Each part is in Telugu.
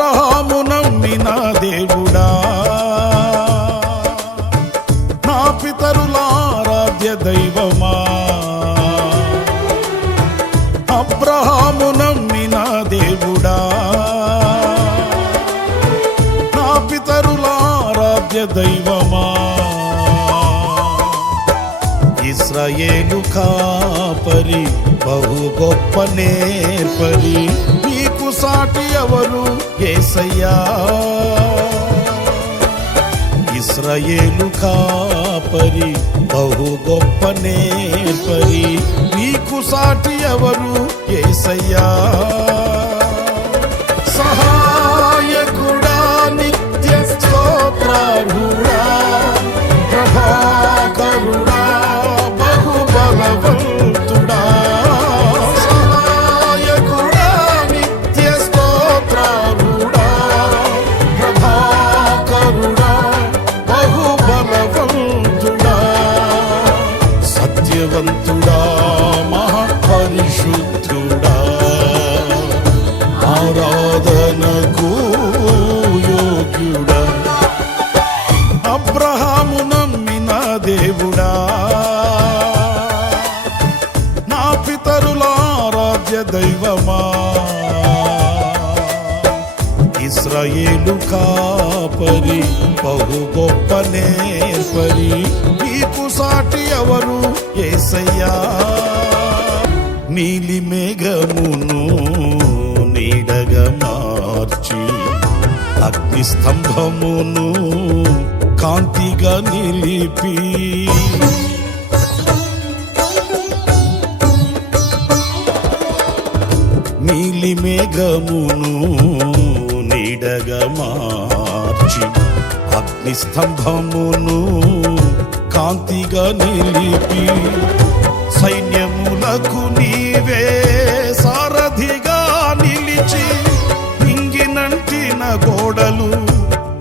అబ్రహాము నమ్మిన దేవుడా, నా పితరుల ఆరాధ్య దైవమా. అబ్రహాము నమ్మిన దేవుడా, నా పితరుల ఆరాధ్య దైవమా. ఇశ్రాయేలు కాపరి బహు గొప్ప నేర్పరి, నీకు సాటి ఎవరు యేసయ్యా. ఇశ్రాయేలు కాపరి బహు గొప్ప నేర్పరి, నీకు సాటి ఎవరు యేసయ్యా. సహాయకుడా నిత్య స్తోత్రార్హుడా, ప్రభాకరుడా బలవంతుడా. సహాయకుడా నిత్య స్తోత్రార్హుడా, ప్రభాకరుడా బహుబలవంతుడా. సత్యవంతుడా మహాపరిశుద్ధుడా, ఆరాధనకు యోగ్యుడా. అబ్రహాము నమ్మిన దేవుడా, నా పితరుల ఆరాధ్య దైవమా. ఇశ్రాయేలు కాపరి బహు గొప్ప నేర్పరి, నీకు సాటి ఎవరు యేసయ్యా. నీలి మేఘమును నీడగా మార్చి, అగ్ని స్తంభమును కాంతిగా నిలిపి, నీలి మేఘమును నీడగా మార్చి, అగ్ని స్తంభమును కాంతిగా నిలిపి, సైన్యములకు నీవే సారథిగా నిలిచి, నింగినంటిన గోడలు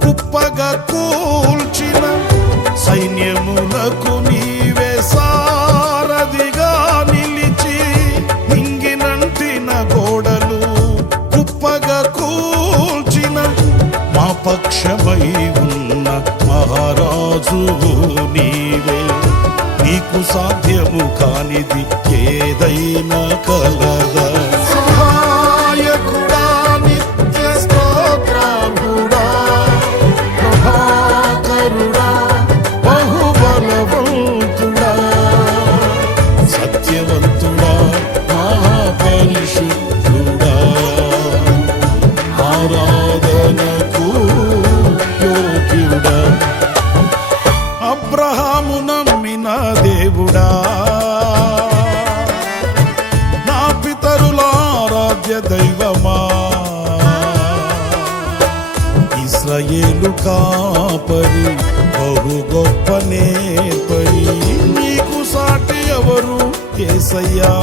కుప్పగా కూల్చిన, సైన్యములకు నీవే సారథిగా నిలిచి, నింగినంటిన గోడలు కుప్పగా కూల్చిన, మా పక్షమై ఉన్న మహారాజువు నీవే. నీకు సాధ్యము కానిది ఏదైనా కలదా. సహాయకుడా నిత్య స్తోత్రార్హుడా, ప్రభాకరుడా బహుబలవంతుడా. సత్యవంతుడా మహాపరిశుద్ధుడా, ఆరాధనకు యోగ్యుడా. అబ్రహాము నమ్మిన దేవుడా, నా పితరుల ఆరాధ్య దైవమా. ఇశ్రాయేలు కాపరి బహు గొప్ప నేర్పరి, నీకు సాటి ఎవరు యేసయ్యా.